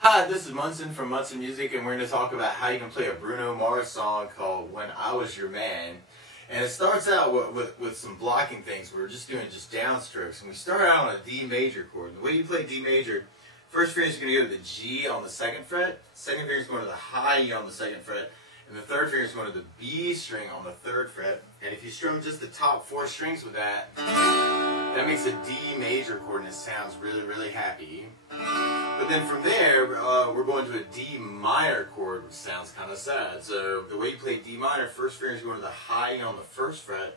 Hi, this is Munson from Munson Music, and we're going to talk about how you can play a Bruno Mars song called When I Was Your Man. And it starts out with some blocking things. We're just doing downstrokes. And we start out on a D major chord. And the way you play D major, first finger is going to go to the G on the 2nd fret, second finger is going to the high E on the 2nd fret, and the third finger is going to the B string on the 3rd fret. And if you strum just the top 4 strings with that, that makes a D major chord, and it sounds really, really happy. But then from there, we're going to a D minor chord, which sounds kind of sad. So the way you play D minor, first finger is going to the high E on the 1st fret,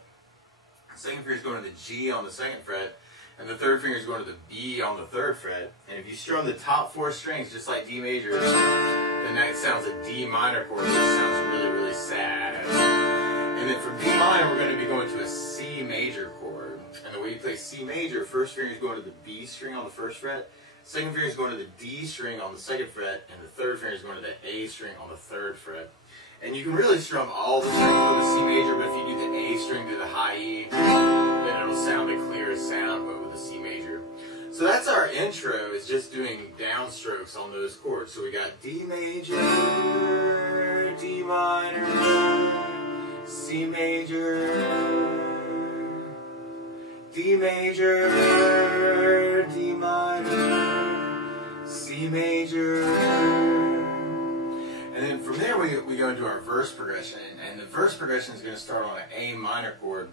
second finger is going to the G on the 2nd fret, and the third finger is going to the B on the 3rd fret. And if you strum the top 4 strings just like D major, then that sounds a D minor chord, which sounds really, really sad. And then from D minor, we're going to be going to a C major chord. And the way you play C major, first finger is going to the B string on the 1st fret, second finger is going to the D string on the 2nd fret, and the third finger is going to the A string on the 3rd fret. And you can really strum all the strings with the C major, but if you do the A string to the high E, then it'll sound the clearest sound, but with the C major. So that's our intro, is just doing downstrokes on those chords. So we got D major, D minor, C major, D major, D minor, C major. And then from there we go into our verse progression, and the verse progression is going to start on an A minor chord.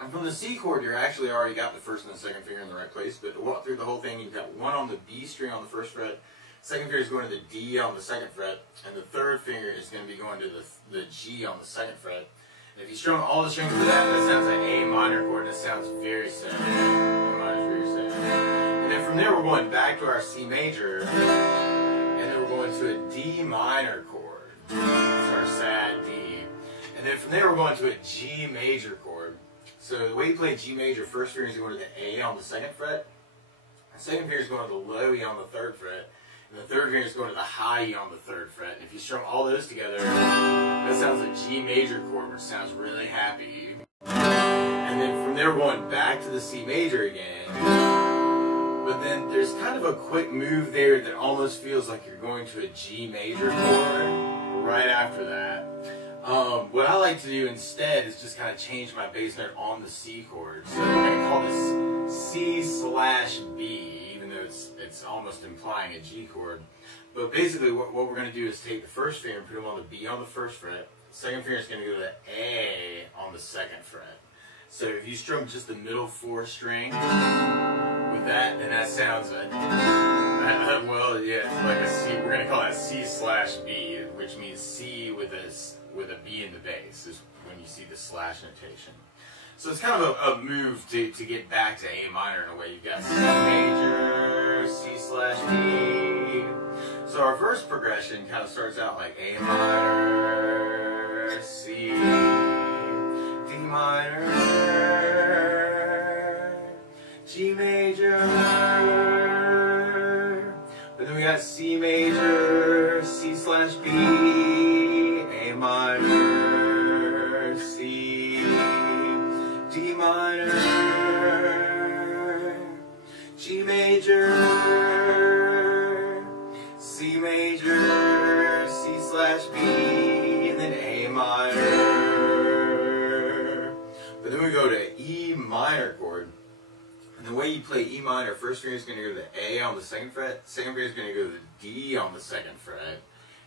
And from the C chord, you're actually already got the 1st and the 2nd finger in the right place, but to walk through the whole thing, you've got 1 on the B string on the 1st fret, second finger is going to the D on the 2nd fret, and the third finger is going to be going to the G on the 2nd fret. And if you strum all the strings with that, that sounds like A minor chord, and it sounds very sad. A minor is very sad. And then from there, we're going back to our C major, and then we're going to a D minor chord. It's our sad D. And then from there, we're going to a G major chord. So the way you play G major, first finger is going to the A on the 2nd fret, the second finger is going to the low E on the 3rd fret, and the third finger is going to the high E on the 3rd fret. And if you strum all those together, that sounds a G major chord, which sounds really happy. And then from there, we're going back to the C major again. But then there's kind of a quick move there that almost feels like you're going to a G major chord right after that. What I like to do instead is just kind of change my bass note on the C chord. So we're going to call this C/B, even though it's almost implying a G chord. But basically what we're going to do is take the first finger and put them on the B on the 1st fret. The second finger is going to go to the A on the 2nd fret. So if you strum just the middle 4 string with that, then that sounds well, yeah, like a C. We're going to call that C/B, which means C with a B in the bass, is when you see the slash notation. So it's kind of a move to get back to A minor in a way. You've got C major, C/B. So our verse progression kind of starts out like A minor, C, D minor, G major, but then we got C major, C/B, A minor, C, D minor, G major, C major, C/B, and then A minor. But then we go to E minor chord. And the way you play E minor, first finger is going to go to the A on the 2nd fret, second finger is going to go to the D on the 2nd fret.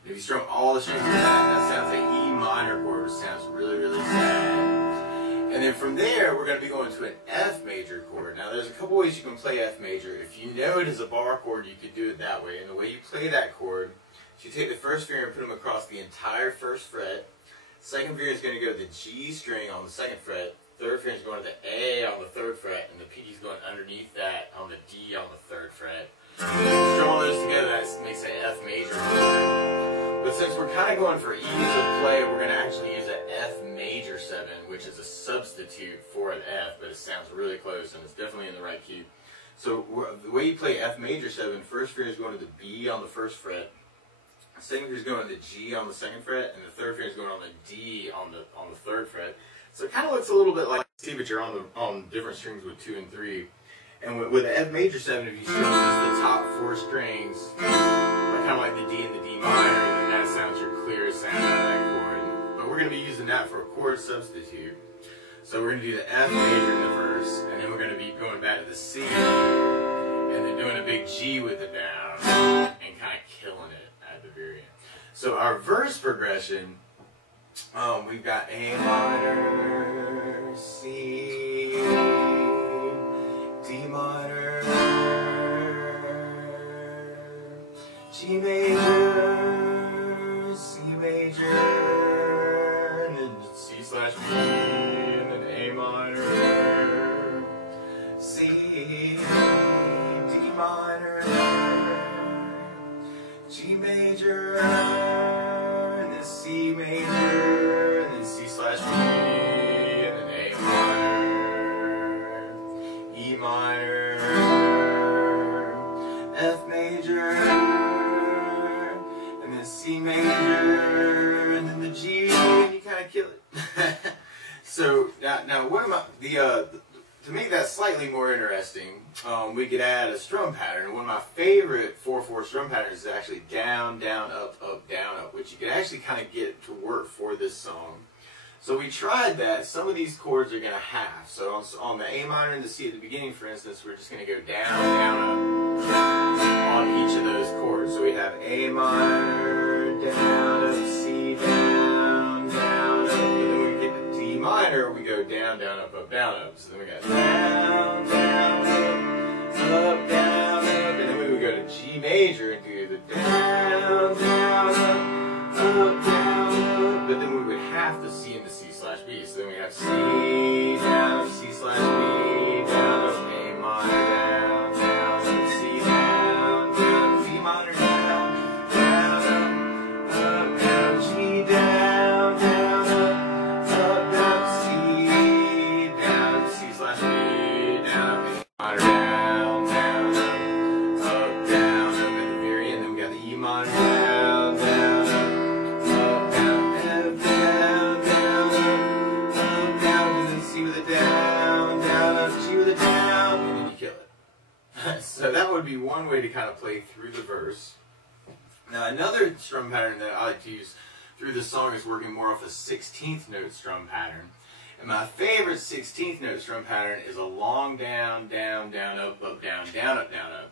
And if you strum all the strings with that sounds like E minor chord, which sounds really, really sad. And then from there, we're going to be going to an F major chord. Now, there's a couple ways you can play F major. If you know it as a bar chord, you could do it that way. And the way you play that chord is you take the first finger and put them across the entire 1st fret. Second finger is going to go to the G string on the 2nd fret. Third finger is going to the A on the 3rd fret, and the P is going underneath that on the D on the 3rd fret. If you strum all those together, that makes an F major chord. But since we're kind of going for ease of play, we're going to actually use an F major 7, which is a substitute for an F, but it sounds really close, and it's definitely in the right key. So the way you play F major 7, first finger is going to the B on the 1st fret, second finger is going to the G on the 2nd fret, and the third finger is going on the D on the 3rd fret. So it kind of looks a little bit like C, but you're on different strings with 2 and 3. And with the F major 7, if you strum just the top 4 strings, like substitute. So we're going to do the F major in the verse, and then we're going to be going back to the C, and then doing a big G with the down, and kind of killing it at the very end. So our verse progression, we've got A minor, C, D minor, G major, C major, and then C/B, and then A minor, C, D minor, G major, and then C major, and then C/B, and then A minor, E minor, F major, and then C major, and then the G, and you kind of kill it. So now what am I, to make that slightly more interesting, we could add a strum pattern. One of my favorite 4/4 strum patterns is actually down, down, up, down, up, which you could actually kind of get to work for this song. So we tried that. Some of these chords are going to half. So on the A minor and the C at the beginning, for instance, we're just going to go down, down, up on each of those chords. So we have A minor, down, up, C, down, down, up. And then when we get to D minor, we go down, down, up, down, up. So then we got down, down, up, down, up. And then we would go to G major and do the down, down, up, down, up. But then we would have the C and the C/B. So then we have C, down, C/B, down, up, A minor, down, down, up, C, down, down, D minor, down, down, up, down, G, down, down, up, down, C, down, C/B, down, up, A minor, down, down, up, down, up at the very end. Then we got the E minor, down, down, up, down, F, down, down, up, down, and then C with a down, down, up, G with a down, and then you kill it. So that would be one way to kind of play through the verse. Now another strum pattern that I like to use through the song is working more off a 16th note strum pattern. And my favorite 16th note strum pattern is a long down, down, down, up, down, down, up, down, up.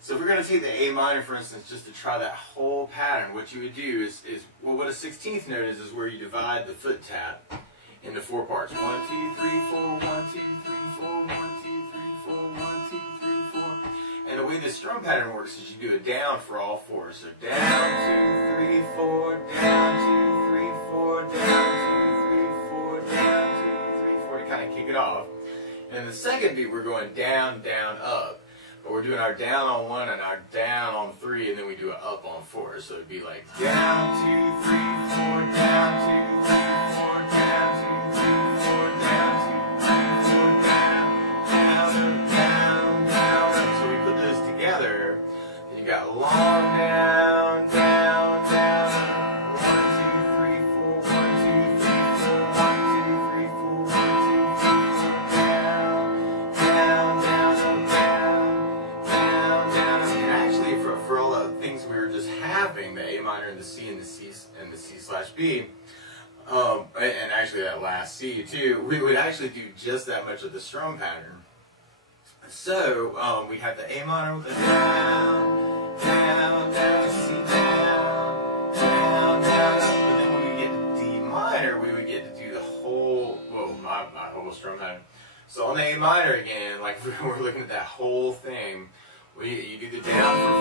So if we're going to take the A minor, for instance, just to try that whole pattern, what you would do is well, what a 16th note is where you divide the foot tap into 4 parts. 1, 2, 3, 4, 1, 2, 3, 4, 1, 2, 3, 4, 1, 2, 3, 4. And the way the strum pattern works is you do a down for all 4. So down, 2, 3, 4, down, 2, 3, 4, down, 2, 3, 4, down, 2, 3, 4 to kind of kick it off. And in the second beat, we're going down, down, up. But we're doing our down on 1 and our down on 3, and then we do an up on 4. So it'd be like down, 2, 3, 4, down, 2, 3, 4, down, 2, 3, 4, down, 2, 3, 4, down, down, down, down, up. So we put those together, and you got long down, down, down, 1, 2, 3, 4, 1, 2, 3, 4, 1, 2, 3, 4, 1, 2, 3, 4, down, down, down, up, down. And actually, for all the things we were just having, the A minor and the C and the C/B, and actually that last C too, we would actually do just that much of the strum pattern. So we have the A minor with a down, down, down, C down, down, down, up. But then when we get to D minor, we would get to do the whole, my whole strum pattern. So on the A minor again, like we're looking at that whole thing. You do the down for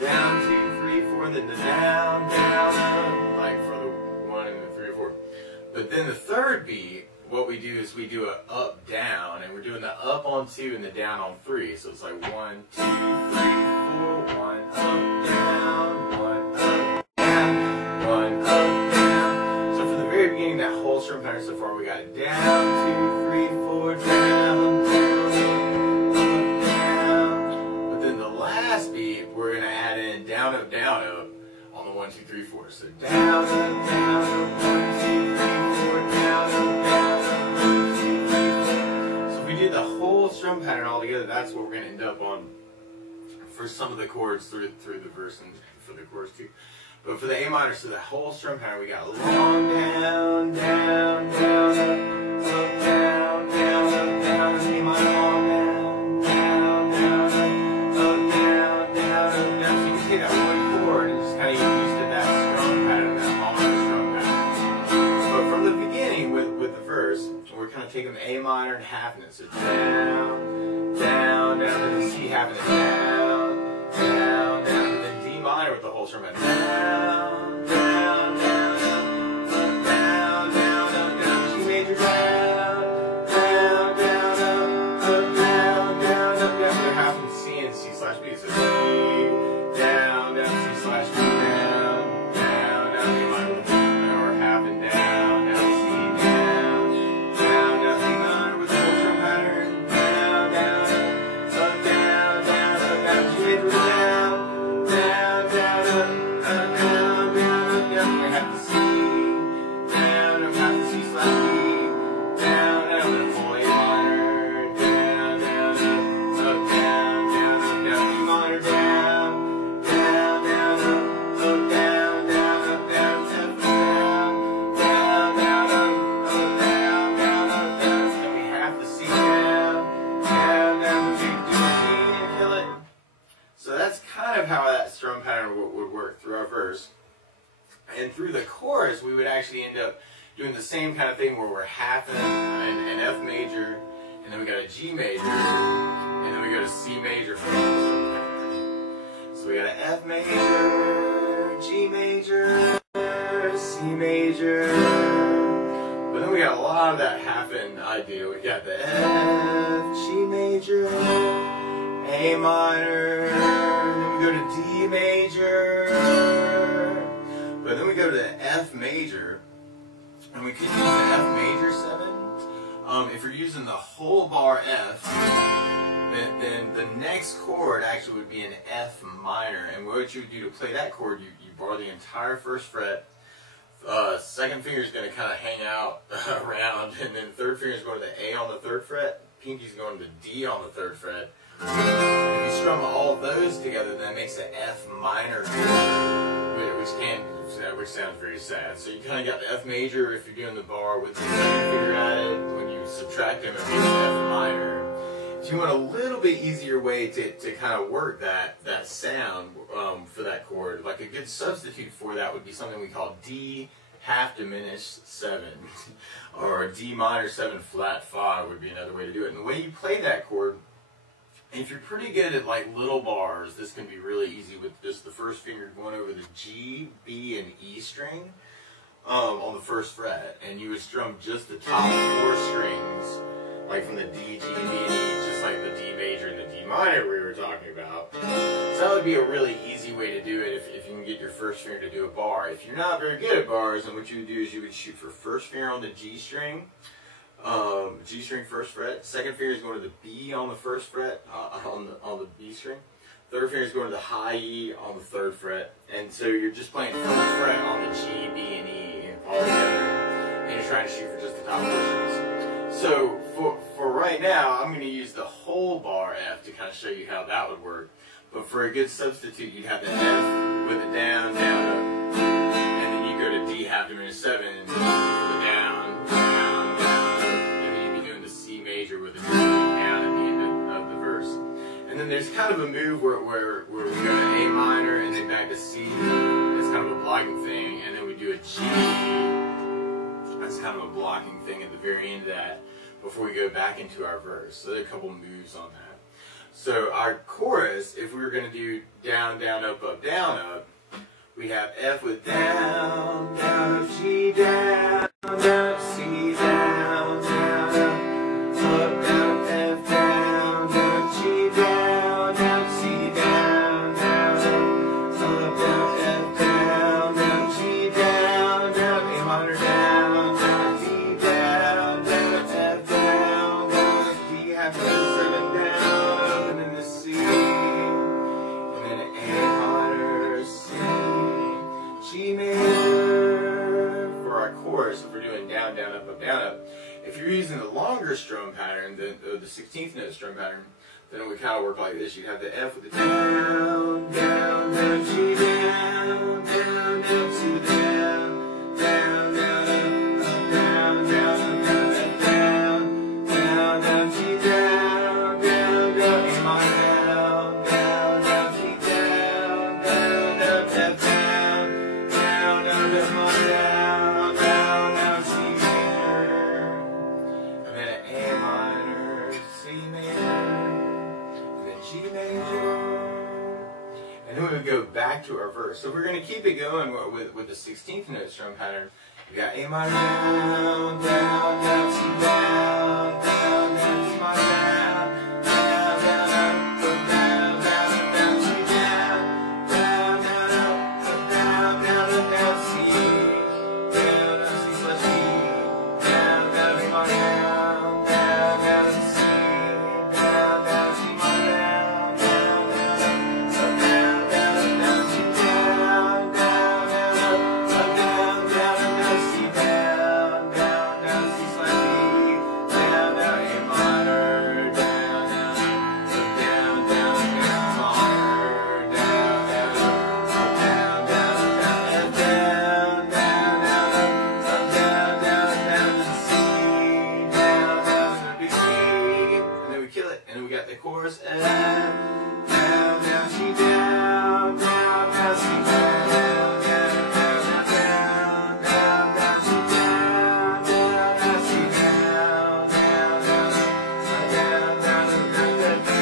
4, down, 2, 3, 4, and then the down, down, up, like for the 1 and the 3 or 4. But then the third beat, what we do is we do a up, down, and we're doing the up on 2 and the down on 3. So it's like 1, 2, 3, 4, 1 up, down, 1 up, down, 1 up, down. So from the very beginning, that whole strum pattern so far, we got down, 2, 3, 4, down, down. Last beat, we're going to add in down, up on the 1, 2, 3, 4. So down, up, 1, 2, 3, 4, down, up, 1, 2, 3, 4. So if we do the whole strum pattern all together, that's what we're going to end up on for some of the chords through the verse and for the chorus too. But for the A minor, so the whole strum pattern, we got long down, down, down, up, down, down, up, down, A minor, long down, down, down, up, down, down, up, down. So you can take that one chord and just kind of get used to that strum pattern, that long strum pattern. But from the beginning, with the verse, we're kind of taking the A minor and halving it. So down, down, down, and the C halving it down, down, down, and then D minor with the whole strum pattern. Down, down, down, up, down, down, up, down, G major down, down, down, up, down, down, up, down. They're halving C and C/B. So C, down, down, C/B, down, down, down, A minor, or halving down, down, C, down, down, down, A minor with the whole strum pattern, down, down, up, down, down, up, down, G major down, down, down, up, down, down, up, down. We have the C, down, up, half the C/B, down, down, and a full A minor, down, down, up, down, down, up, down, D minor, down, down, down, up, down, down, up, down, F down, down, down, up, down, down, up, down. Then we have the C down, down, down, we do the D and kill it. So that's kind of how that strum pattern would work through our verse. And through the chorus, we would actually end up doing the same kind of thing where we're halving an F major, and then we got a G major, and then we go to C major for the whole strum pattern. So we got an F major, G major, C major, but then we got a lot of that halving idea. We got the F, G major, A minor, then we go to D major, but then we go to the F major, and we could use the F major 7. If you're using the whole bar F, then the next chord actually would be an F minor, and what you would do to play that chord, you bar the entire first fret, second finger is going to kind of hang out around, and then third finger is going to the A on the 3rd fret, pinky's going to the D on the 3rd fret. If you strum all of those together, then it makes an F minor, which sounds very sad. So you kind of got the F major if you're doing the bar with the second finger at it. When you subtract them, it makes an F minor. If you want a little bit easier way to kind of work that sound for that chord, like a good substitute for that would be something we call D half diminished 7, or D minor 7 flat 5 would be another way to do it. And the way you play that chord, if you're pretty good at like little bars, this can be really easy with just the first finger going over the G, B, and E string on the 1st fret, and you would strum just the top 4 strings, like from the D, G, B, and E, just like the D major and the D minor we were talking about. So that would be a really easy way to do it if you can get your first finger to do a bar. If you're not very good at bars, then what you would do is you would shoot for first finger on the G string, G string 1st fret, second finger is going to the B on the 1st fret, on the B string, third finger is going to the high E on the 3rd fret, and so you're just playing 1st fret on the G, B, and E all together, and you're trying to shoot for just the top 4 strings. So for right now, I'm going to use the whole bar F to kind of show you how that would work, but for a good substitute, you'd have the F with the down, down, up, and then you go to D half diminished 7 for the down, down, major with a down at the end of the verse. And then there's kind of a move where we go to A minor and then back to C. It's kind of a blocking thing. And then we do a G. That's kind of a blocking thing at the very end of that before we go back into our verse. So there are a couple moves on that. So our chorus, if we were going to do down, down, up, down, up, we have F with down, down, up, G, down, down, up, C, down, down, up. Up, down, F, down, down, G, down, down, C, down, down, up, down, F, down, down, G, down, down, A minor, down, down, D, down, down, F, down, down, D, half, 7, down, up, and then the C, and then A minor, C, G major. For our chorus, if we're doing down, down, up, down, up. If you're using the longer strum pattern, the 16th note strum pattern, then it would kind of work like this. You'd have the F with the down, down, down, G, down, down, then we would go back to our verse. So we're going to keep it going with the 16th note strum pattern. We got A minor down, down, down, C down, down, down, C minor down, down, down, up, down, down, up, down, C down, down, down, up, down, down, up, down, C, down, down, C slash D, down, down, A minor down, down, down, C, down, down, C minor down, down, down, up, down, down, up, down, C down, down, down, up, down, down, up, down, C down, down, down, C slash D, down, down, A minor, down, down, up, down, down, down, minor, down, down, up, down, down, down, down, down, down, up, down, down, down, C, down, down, B, C, and then we kill it, and then we got the chorus, F, down, down, C down, down, down, C down, down, down, down, down, down, C down, down, down, C down, down, down, down, down, down,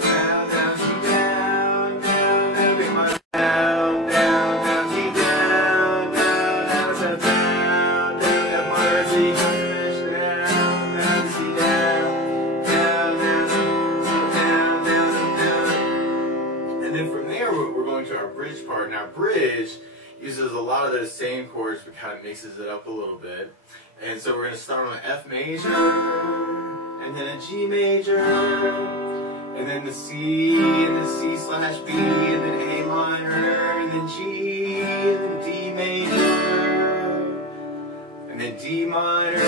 down, down, C down, down, down, B minor down, down, down, C down, down, down, down, down, down, F minor C finish down, down, C down, down, down, down, down, down. And then from there, we're going to our bridge part. Now, bridge uses a lot of those same chords, but kind of mixes it up a little bit. And so we're going to start on an F major, and then a G major, and then the C, and then C slash B, and then A minor, and then G, and then D major, and then D minor,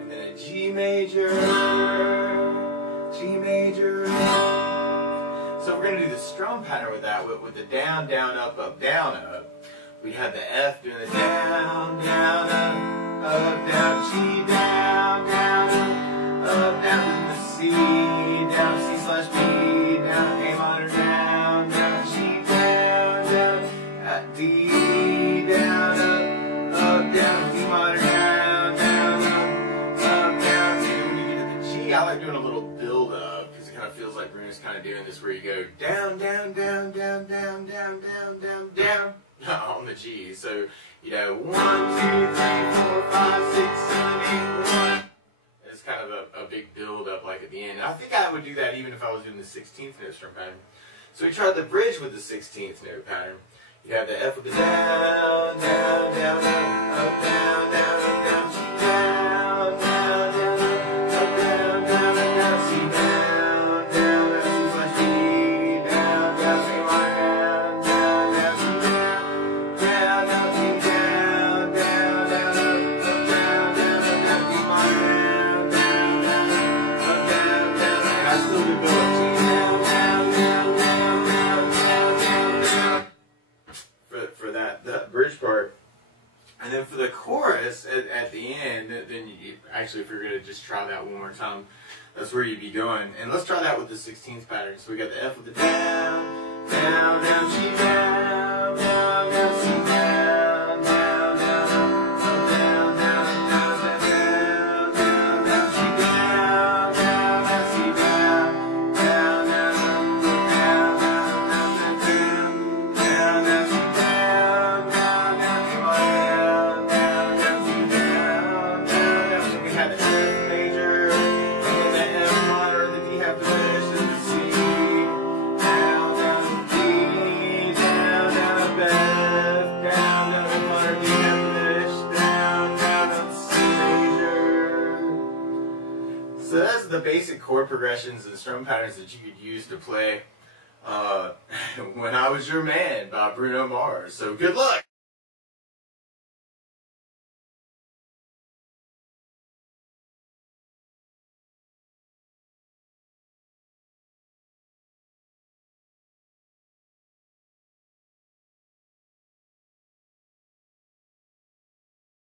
and then a G major, G major. So we're going to do the strum pattern with that, with the down, down, up, down, up. We have the F doing the down, down, up, down, G, down, down, up, down, and the C, down, C slash B, down, A minor, down, down, G, down, down, D, down, up, down, D minor, down, down, up, down. So when you get to the G, I like doing a little build up, because it kind of feels like Bruno's kind of doing this where you go down, down, down, down, down, down, down, down, down on the G. So, you know, 1, 2, 3, 4, 5, 6, 7, 8, 1. It's kind of a big build up like at the end. And I think I would do that even if I was doing the 16th note strum pattern. So we tried the bridge with the 16th note pattern. You have the F with the down, down, down, up, down, down, up, down, C down, down, down, up, down, down, up, down, C down, down, down, C slash B, down, down, C minor, down, down, C down, down, down, C down, down, down, up, down, down, up, down, D minor, down, down, up, down, down, and I still do go up, G down, down, down, down, down, down, down, down. For that bridge part. And then for the chorus at the end, then you, actually if you're going to just try that one more time, that's where you'd be going. And let's try that with the 16th pattern. So we got the F with the down, down, down, G down, down, down, C down, down, down, up, down, down, down, down, down, down, G down, down, down, C down, down, down, down, down, down, down, down, C down, down, down, C minor, down, down, C down, down, down. So we had the F major, and then the F minor, the D half diminished, and the C, down, down, D, down, down, up, F, down, down, F minor, D half diminished, down, down, up, C major. So that's the basic chord progressions and strum patterns that you could use to play When I Was Your Man by Bruno Mars. So good luck!